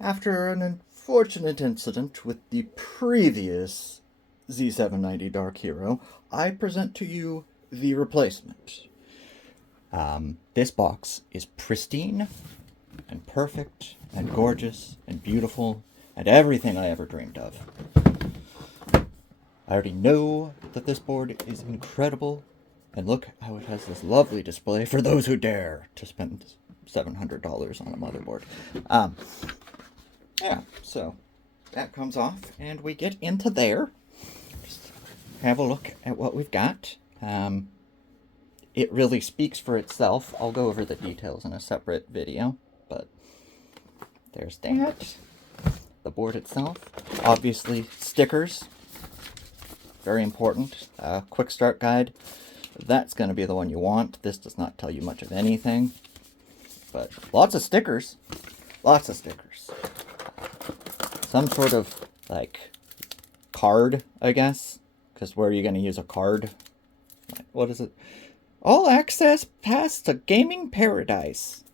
After an unfortunate incident with the previous Z790 Dark Hero, I present to you the replacement. This box is pristine and perfect and gorgeous and beautiful and everything I ever dreamed of. I already know that this board is incredible, and look how it has this lovely display for those who dare to spend $700 on a motherboard. Yeah, so that comes off, and we get into there. Just have a look at what we've got. It really speaks for itself. I'll go over the details in a separate video, but there's that. The board itself, obviously stickers, very important. Quick start guide, that's going to be the one you want. This does not tell you much of anything, but lots of stickers. Lots of stickers. Some sort of, like, card, I guess, because where are you going to use a card? What is it? All access pass to Gaming Paradise.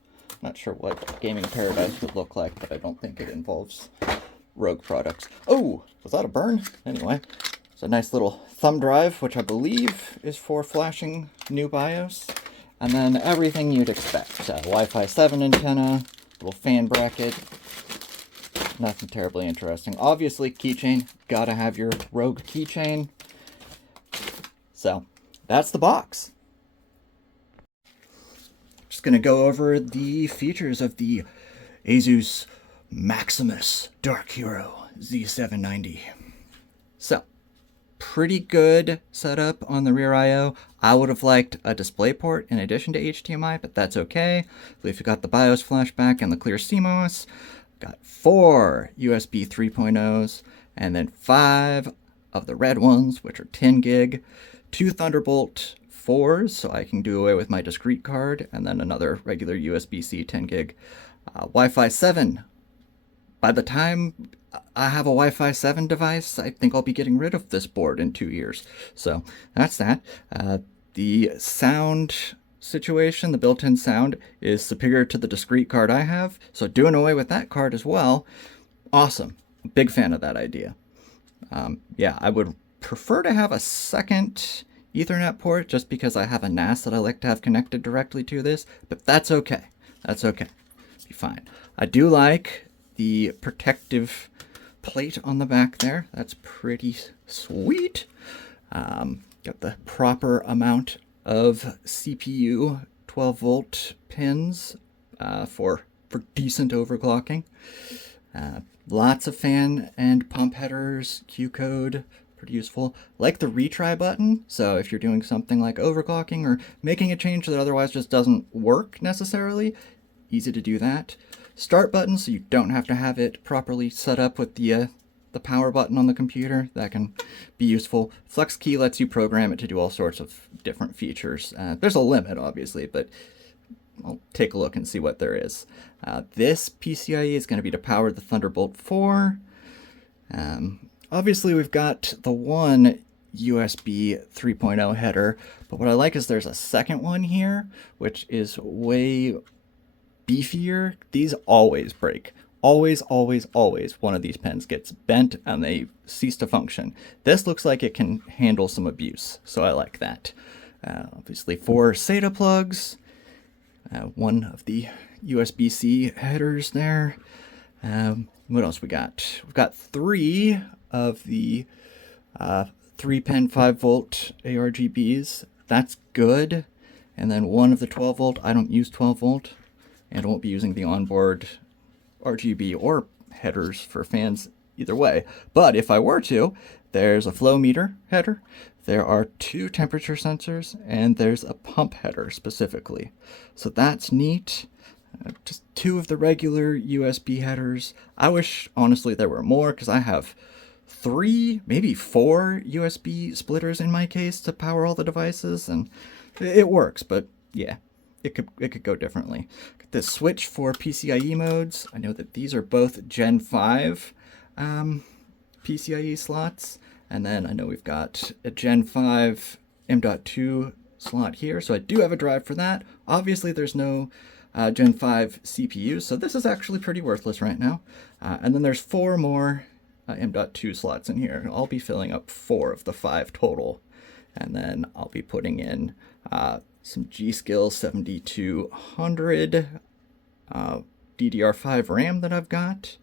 Not sure what Gaming Paradise would look like, but I don't think it involves ROG products. Oh, was that a burn? Anyway, it's a nice little thumb drive, which I believe is for flashing new BIOS. And then everything you'd expect. Wi-Fi 7 antenna, little fan bracket. Nothing terribly interesting. Obviously, keychain. Gotta have your ROG keychain. So, that's the box. Just gonna go over the features of the ASUS Maximus Dark Hero Z790. So, pretty good setup on the rear I/O. I would have liked a DisplayPort in addition to HDMI, but that's okay. We've got the BIOS flashback and the clear CMOS. Got 4 USB 3.0s, and then 5 of the red ones, which are 10 gig, 2 Thunderbolt 4s, so I can do away with my discrete card, and then another regular USB-C 10 gig. Wi-Fi 7. By the time I have a Wi-Fi 7 device, I think I'll be getting rid of this board in 2 years. So that's that. The sound situation, the built-in sound, is superior to the discrete card I have, so doing away with that card as well, awesome. Big fan of that idea. Yeah, I would prefer to have a second Ethernet port just because I have a NAS that I like to have connected directly to this, but that's okay. That's okay. Be fine. I do like the protective plate on the back there. That's pretty sweet. Got the proper amount of CPU 12 volt pins for decent overclocking. Lots of fan and pump headers, Q code, pretty useful. Like the retry button, so if you're doing something like overclocking or making a change that otherwise just doesn't work necessarily, easy to do that. Start button, so you don't have to have it properly set up with the power button on the computer. That can be useful. Flex key lets you program it to do all sorts of different features. There's a limit, obviously, but I'll take a look and see what there is. This PCIe is going to be to power the Thunderbolt 4. Obviously, we've got the one USB 3.0 header, but what I like is there's a second one here, which is way beefier. These always break. Always, always, always one of these pens gets bent and they cease to function. This looks like it can handle some abuse, so I like that. Obviously 4 SATA plugs, one of the USB-C headers there. What else we got? We've got 3 of the 3-pin 5-volt ARGBs. That's good. And then 1 of the 12-volt. I don't use 12-volt, and I won't be using the onboard RGB or headers for fans either way. But if I were to, there's a flow meter header, there are 2 temperature sensors, and there's a pump header specifically. So that's neat. Just 2 of the regular USB headers. I wish, honestly, there were more, because I have 3, maybe 4 USB splitters in my case to power all the devices, and it works, but yeah. It could go differently. The switch for PCIe modes. I know that these are both Gen 5 PCIe slots. And then I know we've got a Gen 5 M.2 slot here. So I do have a drive for that. Obviously there's no Gen 5 CPU, so this is actually pretty worthless right now. And then there's 4 more M.2 slots in here. I'll be filling up 4 of the 5 total. And then I'll be putting in some G.Skill 7200 DDR5 RAM that I've got.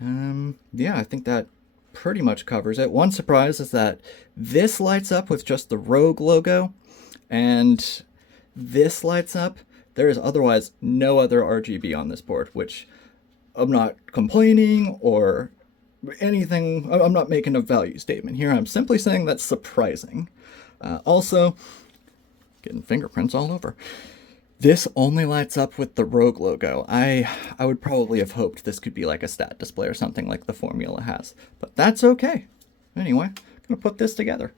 Yeah, I think that pretty much covers it. One surprise is that this lights up with just the ROG logo, and this lights up. There is otherwise no other RGB on this board, which I'm not complaining or anything. I'm not making a value statement here. I'm simply saying that's surprising. Also, getting fingerprints all over. This only lights up with the ROG logo. I would probably have hoped this could be like a stat display or something like the Formula has, but that's okay. Anyway, I'm gonna put this together.